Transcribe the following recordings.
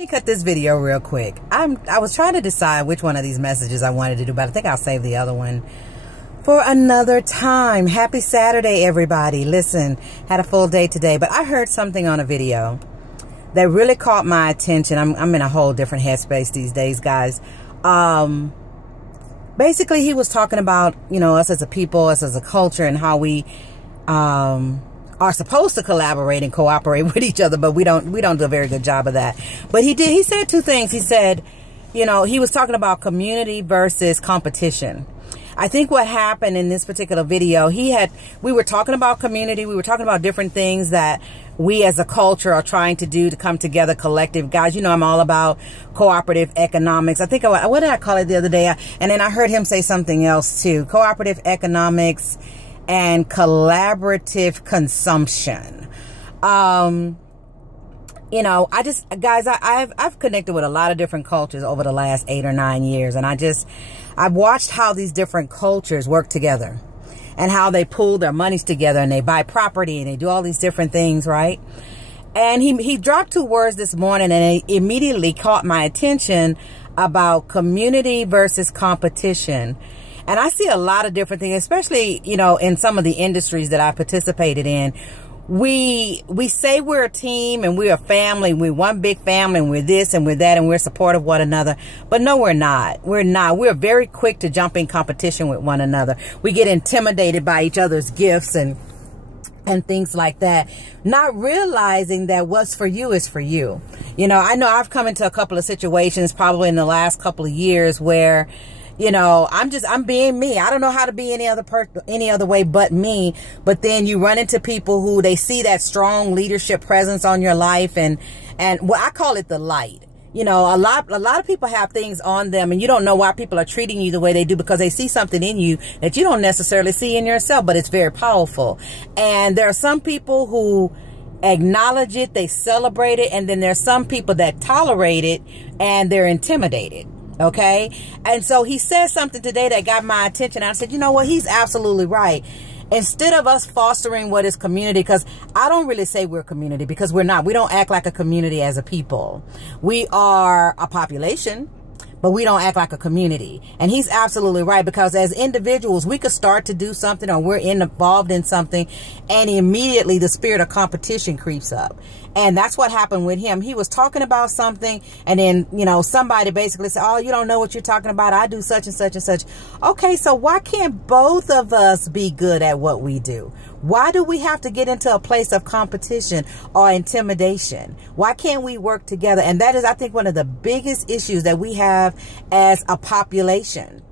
Let me cut this video real quick. I was trying to decide which one of these messages I wanted to do, but I think I'll save the other one for another time. Happy Saturday, everybody. Listen, had a full day today, but I heard something on a video that really caught my attention. I'm in a whole different headspace these days, guys. Basically, he was talking about, us as a people, us as a culture, and how we are supposed to collaborate and cooperate with each other, but we don't do a very good job of that. But he said two things. He said, he was talking about community versus competition. I think what happened in this particular video, we were talking about community. We were talking about different things that we as a culture are trying to do to come together collective. Guys, I'm all about cooperative economics. I think, what did I call it the other day? And then I heard him say something else too. Cooperative economics and collaborative consumption. Guys, I've connected with a lot of different cultures over the last 8 or 9 years. And I've watched how these different cultures work together and how they pool their monies together and they buy property and they do all these different things, right? And he dropped 2 words this morning and it immediately caught my attention about community versus competition. And I see a lot of different things, especially, in some of the industries that I participated in. We say we're a team and we're a family. We're one big family and we're this and we're that and we're supportive of one another. But no, we're not. We're not. We're very quick to jump in competition with one another. We get intimidated by each other's gifts and things like that, not realizing that what's for you is for you. I know I've come into a couple of situations probably in the last couple of years where I'm being me. I don't know how to be any other way but me. But then you run into people who they see that strong leadership presence on your life and well, I call it the light. A lot of people have things on them and you don't know why people are treating you the way they do because they see something in you that you don't necessarily see in yourself, but it's very powerful. And there are some people who acknowledge it, they celebrate it, and then there's some people that tolerate it and they're intimidated. Okay. And so he said something today that got my attention. I said, you know what? He's absolutely right. Instead of us fostering what is community, because I don't really say we're a community because we're not. We don't act like a community as a people. We are a population, but we don't act like a community. And he's absolutely right, because as individuals, we could start to do something or we're involved in something and immediately the spirit of competition creeps up. And that's what happened with him. He was talking about something and then, somebody basically said, oh, you don't know what you're talking about. I do such and such and such. Okay, so why can't both of us be good at what we do? Why do we have to get into a place of competition or intimidation? Why can't we work together? And that is, I think, one of the biggest issues that we have as a population,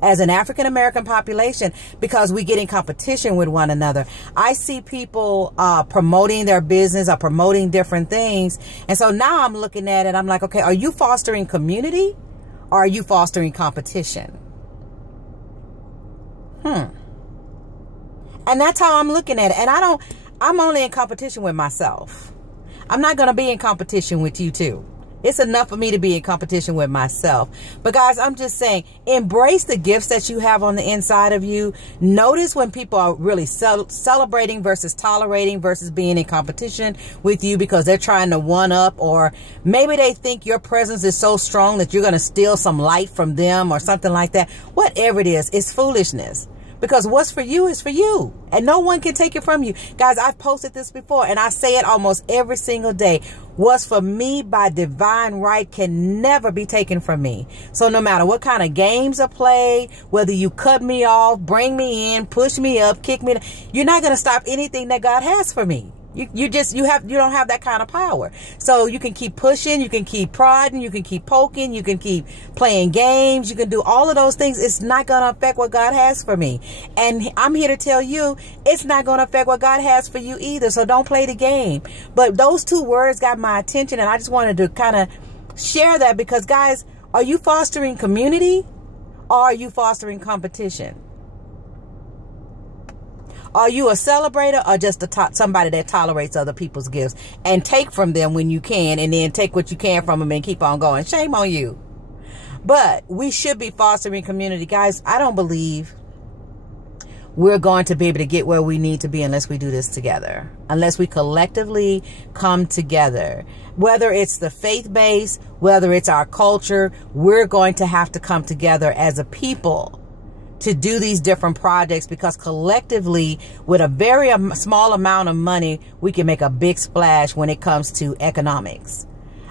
as an African-American population, because we get in competition with one another. I see people promoting their business or promoting different things. And so now I'm looking at it. I'm like, okay, are you fostering community or are you fostering competition? And that's how I'm looking at it. And I'm only in competition with myself. I'm not going to be in competition with you too. It's enough for me to be in competition with myself. But guys, I'm just saying, embrace the gifts that you have on the inside of you. Notice when people are really celebrating versus tolerating versus being in competition with you because they're trying to one up, or maybe they think your presence is so strong that you're going to steal some light from them or something like that. Whatever it is, it's foolishness. Because what's for you is for you. And no one can take it from you. Guys, I've posted this before and I say it almost every single day. What's for me by divine right can never be taken from me. So no matter what kind of games are played, whether you cut me off, bring me in, push me up, kick me down, you're not going to stop anything that God has for me. You don't have that kind of power. So you can keep pushing, you can keep prodding, you can keep poking, you can keep playing games, you can do all of those things. It's not going to affect what God has for me. And I'm here to tell you, it's not going to affect what God has for you either. So don't play the game. But those 2 words got my attention and I just wanted to kind of share that because, guys, are you fostering community or are you fostering competition? Are you a celebrator or just somebody that tolerates other people's gifts and take from them when you can and then take what you can from them and keep on going? Shame on you. But we should be fostering community. Guys, I don't believe we're going to be able to get where we need to be unless we do this together. Unless we collectively come together. Whether it's the faith base, whether it's our culture, we're going to have to come together as a people to do these different projects, because collectively, with a very small amount of money, we can make a big splash when it comes to economics.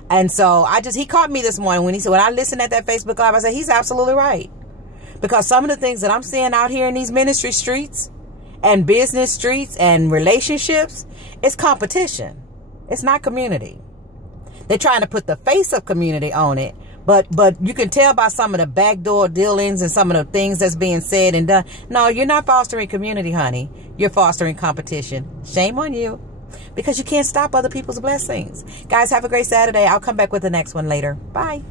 And so he caught me this morning when I listened at that Facebook Live, I said, he's absolutely right. Because some of the things that I'm seeing out here in these ministry streets and business streets and relationships, it's competition. It's not community. They're trying to put the face of community on it. But you can tell by some of the backdoor dealings and some of the things that's being said and done. No, you're not fostering community, honey. You're fostering competition. Shame on you. Because you can't stop other people's blessings. Guys, have a great Saturday. I'll come back with the next one later. Bye.